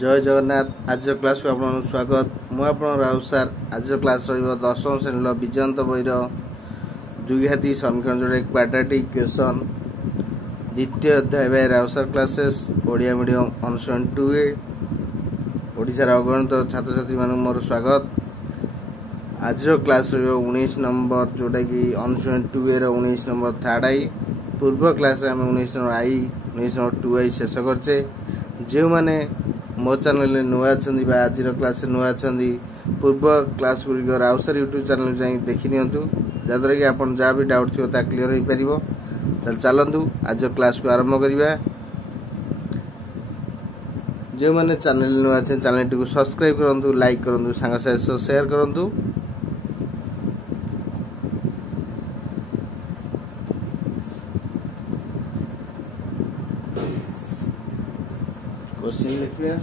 जय जगन्नाथ। आज क्लास को आपन स्वागत। मु आपन राउत सार। आज क्लास रहिबो दशम श्रेणी विजयंत बहिर द्विघाती समीकरण जोड़े क्वाड्रेटिक इक्वेशन द्वितीय अध्याय बाय राउत सार क्लासेस ओडिया मीडियम अनुसरण 2A ओडिसा अगणित छात्र छात्री मान मोर स्वागत। आज क्लास रहिबो 19 नंबर जोटा कि अनुसरण 2A रो 19 नंबर थर्ड आई। पूर्व क्लास रे हम 19 नंबर आई 19 नंबर 2 आई शेष करछे। जे माने मो चैनल नुआ अछंदी बा आज क्लास नुआ अछंदी पूर्व क्लास गुरी राउसर यूट्यूब चैनल जाई देखि नियंतु जदर कि आपन जा भी डाउट थियो ता क्लियर होई परिबो। चल चलंतु आज क्लास को आरंभ करिबा। जे माने चैनल नुआ अछन चैनल टी को सब्सक्राइब करंतु, लाइक करंतु, संग साथ शेयर करंतु। क्वेश्चन लिखिए।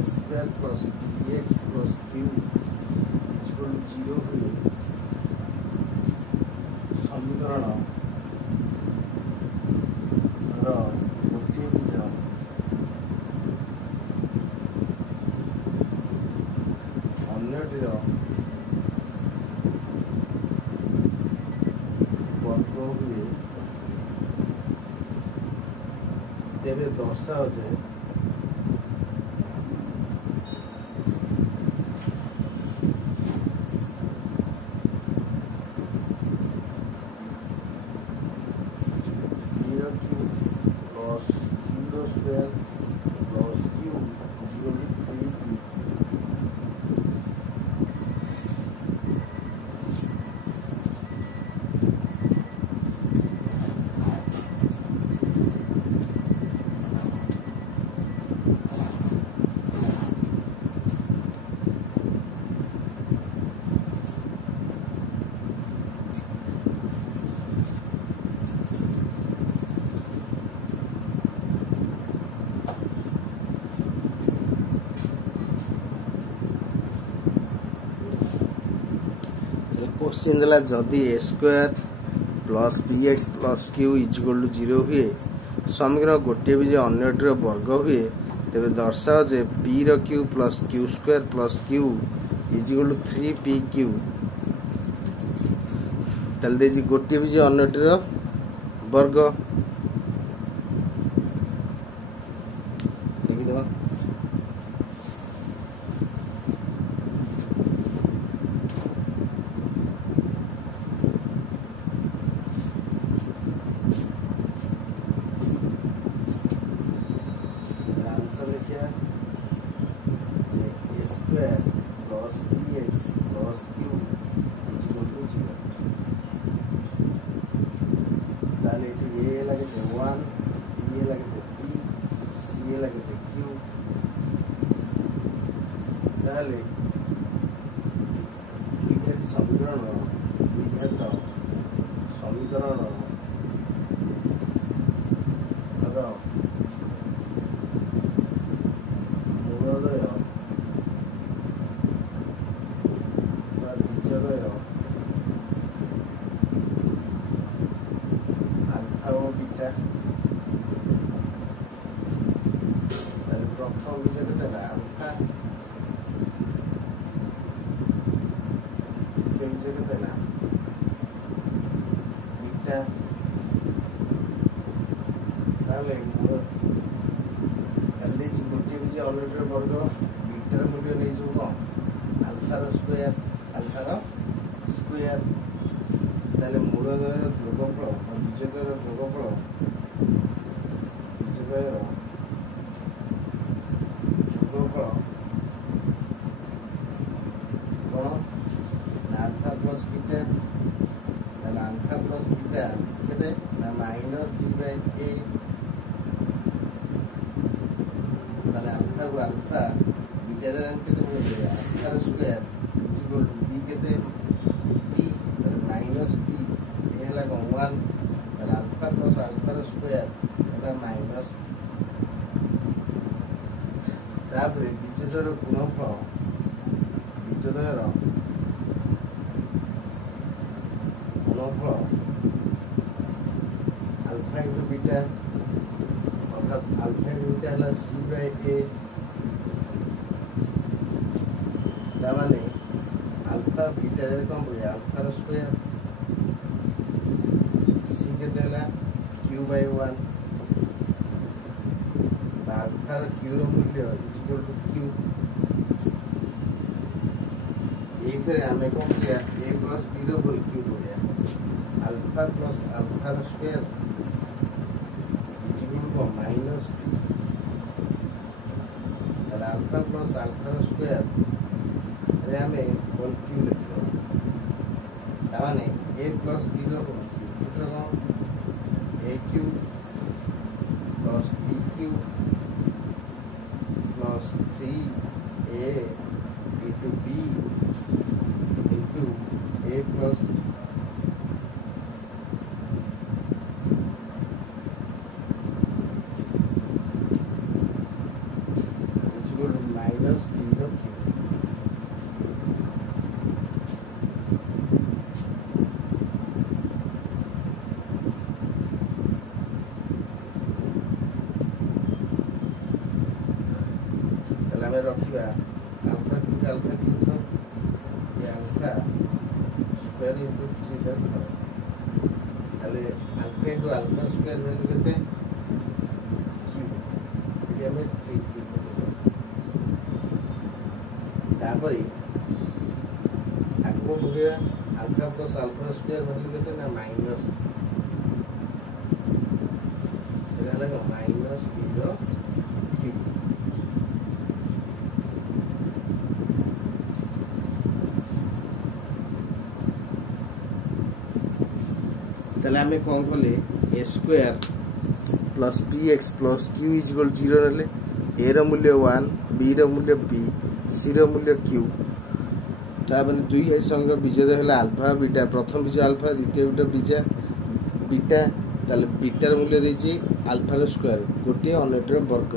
Square plus bx plus q equal 0 हुए समीकरण रो गोटे बीज अन्यटीर वर्ग हुए तेरे दर्शाओ जे क्वेश्चन दिला जदि a square plus bx plus q equal 0 हुए समीकरण गोटे बीज अन्यटीर वर्ग हुए तेबे दर्शाओ जे p रो q plus q square plus q equal 3pq तल देजी गोटे बीज अन्यटीर वर्ग लिखि देबा। प्रथम विषय अल्फा द्वितीय विषय बीटा ताले जल्दी गोटे विषय अन्यटीर वर्ग बीटार मूल्य नहीं जो कौन अल्फार स्क्वायर ताले मूल जोगफल बीजद्वयर जोगफल alpha plus beta alpha plus beta केते ना माइनस 2/a ताले अल्फा को अल्फा बीटा केते बोले अल्फा स्क्वायर इक्वल b ବିଜୋଦୟର ଗୁଣଫଳ আলফা ইন্টু বিটা অর্থাৎ আলফা ইন্টু বিটা হল সি বাই এ তার মানে আলফা বিটা কম পড়ে আলফার স্কোয়ার সি কেতে হল কিউ বাই 1 বা আলফার কিউর মূল্য ইকুয়াল টু কিউ এইথরে আমি কম পড়িয়া এ প্লাস বি র হোল কিউ পড়িয়া আলফা প্লাস আলফার square minus P alpha plus alpha square रे हमें होल क्यू लिखो ताने a प्लस b रो सूत्र a q plus b q plus 3a into b into a plus minus b रो क्यू তাহলে আমি রাখিবা আলফা কিউ তো এই আলফা স্কয়ার ইনটু 3 ধর তাহলে alpha into alpha square value কত কিউ এটি আমি 3 কিউ তারপরে আগে বলবে alpha plus alpha square value কত না মাইনাস এটা হলো মাইনাস বি র কিউ তাহলে আমি কোন বলে a square plus bx plus q equal 0 হলে a র মূল্য 1 b র মূল্য p c র মূল্য q তারপরে দুই এই সংখ্যা বিজোড় হলে আলফা বিটা প্রথম বিজোড় আলফা দ্বিতীয় বিজোড় বিটা তাহলে বিটার মূল্য দিয়েছি আলফার স্কয়ার গোটিয়ে অন্যটার বর্গ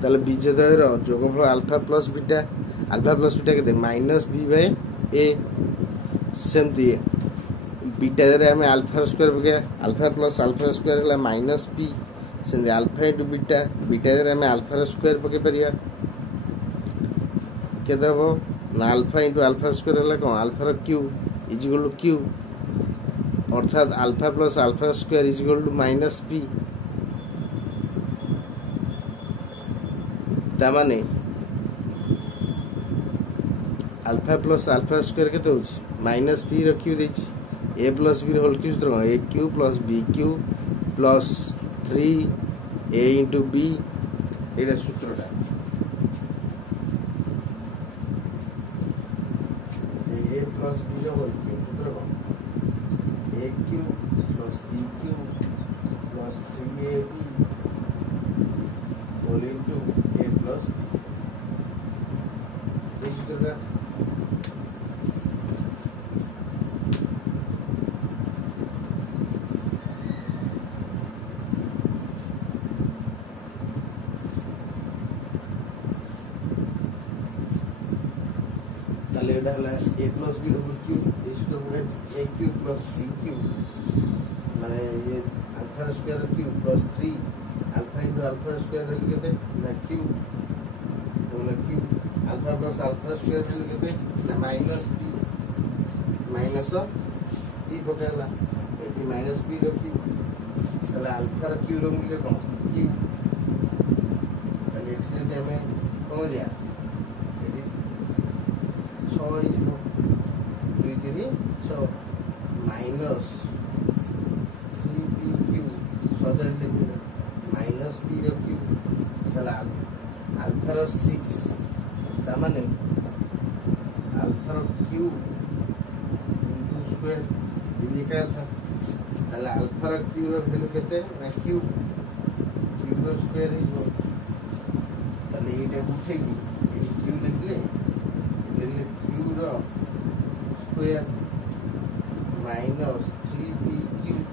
তাহলে বিজোড়ের যোগফল আলফা প্লাস বিটা কেতে মাইনাস বি বাই এ সেমতি বিটা রে আমি আলফার স্কয়ার পকে আলফা প্লাস আলফা স্কয়ার হলা মাইনাস পি সেমতি আলফা ইনটু বিটা রে আমি আলফার স্কয়ার পকে পারিয়া কেতে হবো না আলফা ইনটু আলফা স্কয়ার হলা কোন আলফার Q is equal to Q অর্থাৎ alpha plus alpha square is equal to minus P তার মানে আলফা প্লাস আলফা স্কয়ার কেতে হচ্ছে মাইনাস পি র কিউ দিচ্ছি a plus b whole cube সূত্র a cube plus b cube plus 3 a into b এটা সূত্রটা যে a plus b র whole cube সূত্র a cube plus b cube plus 3ab whole into a plus b এই সূত্রটা তাহলে এটা হলো a plus b whole cube এই সূত্র হবে a cube plus b cube মানে এই alpha square cube plus 3 alpha into alpha square value কত না কিউব হলো cube alpha plus alpha square value কত না মাইনাস পি মাইনাস পি পকালা এটি মাইনাস পি র কিউব তাহলে আলফা র কিউব র মূল্য কত কিউব তাহলে এটি যদি আমি কমে যা এটি 6 ইজ 2 3 6 মাইনাস 3p কিউব সদর লিখুন মাইনাস p র কিউব তাহলে আলফা র 6 তার মানে আলফা র কিউব ইনটু স্কয়ার এই কথা তাহলে আলফা র কিউব র ভ্যালু কেতে না কিউব র স্কয়ার ইজ তাহলে এটা উঠে কি এই কিউব লিখলে কিউব র square minus 3p cube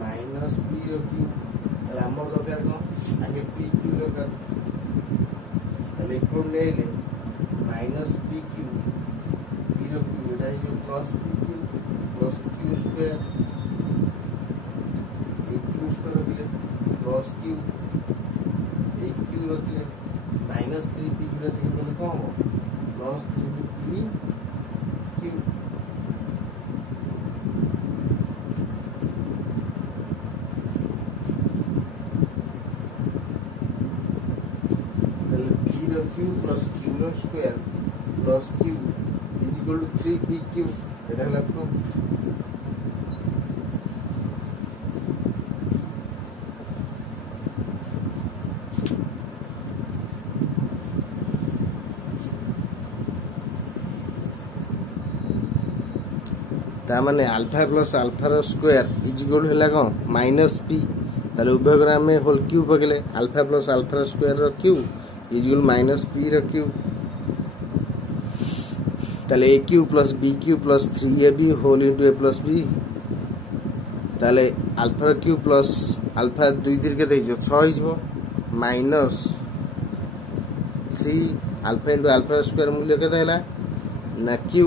minus p র কিউব তাহলে আমার দরকার কোন আগে p কিউব দরকার তাহলে কোন নেইলে মাইনাস पी क्यू पी रो क्यू एटा हे जो plus P Q plus Q square A Q square रखले प्लस क्यू ए क्यू रखले माइनस 3 पी क्यू से बोले कौन हो plus 3 P Q Q plus Q रो square plus Q is equal to 3 P Q एटा हला प्रूफ तामाने अल्फा प्लस अल्फा रो स्क्वायर इज इक्वल हैला कोन माइनस पी ताले उभय ग्राम में होल क्यू पगले अल्फा प्लस अल्फा रो स्क्वायर रो Q is equal minus P रो क्यू ताले A Q plus B Q plus 3ab whole into A plus B ताले अल्फा रो क्यू प्लस अल्फा 2 3 के देजो 6 हिजबो minus 3 alpha into alpha square मूल्य केते हैला ना क्यू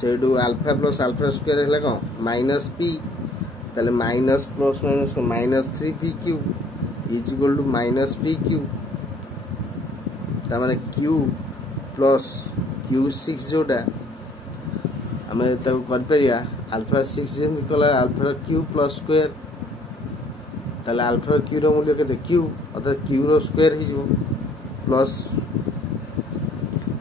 सेडू अल्फा प्लस अल्फा स्क्वायर हैला को माइनस पी ताले माइनस प्लस माइनस को minus 3 P q is equal to minus p q ता माने क्यू प्लस क्यू 6 जोटा हमें ताको कर परिया अल्फा 6 जेम कला अल्फा क्यू प्लस स्क्वायर ताले अल्फा क्यू रो मूल्य केते क्यू अर्थात क्यू रो स्क्वायर हिजबो प्लस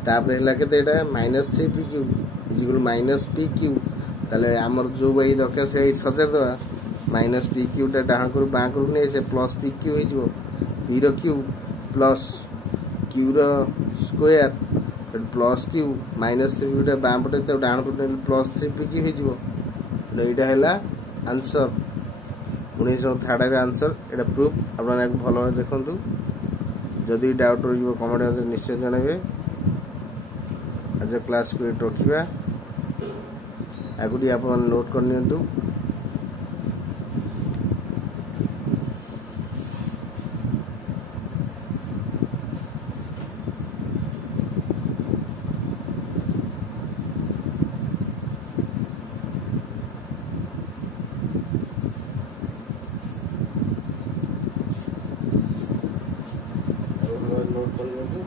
तापर हैला केते एटा minus 3 P q is equal minus p Q ताले हमर जो बही दरकार से सजर दवा माइनस पी क्यू टा डाहा कर बा कर ने से प्लस पी क्यू हिजबो पी रो क्यू प्लस क्यू रो स्क्वायर प्लस क्यू माइनस 3 टा बा पटे तो डाहा पटे प्लस 3 पी क्यू हिजबो एटा हैला आंसर 1903 रे आंसर एटा प्रूफ आपन भलो देखंतु जदी डाउट रहिबो कमेंट में निश्चय जणाबे आज क्लास को रखा आगुड़ी आप नोट कर नियंतु नोट कर नियंतु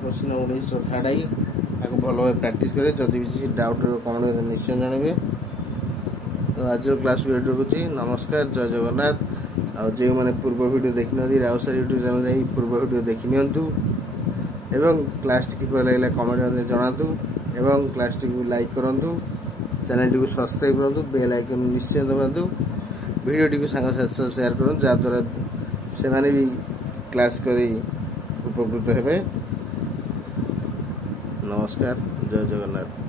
क्वेश्चन 1903 भल भाव प्राक्ट करें जदि भी डाउट कमेंट निश्चय जानवे तो आज क्लास वीडियो रखुच्छी नमस्कार जय जगन्नाथ आ जो मैंने पूर्व वीडियो देखी ना राउसार यूट्यूब चैनल जा पूर्व वीडियो देखी नियंतु एवं क्लास टी किपर लगे कमेंट जनातु एवं क्लास टी लाइक करूँ चैनल टी सब्सक्राइब करूँ बेल आइकन निश्चय दबातु वीडियो टी सांग साथी शेयर करूँ जहाद्वारा से भी क्लास करी उपकृत हेबे। नमस्कार जय जगन्नाथ।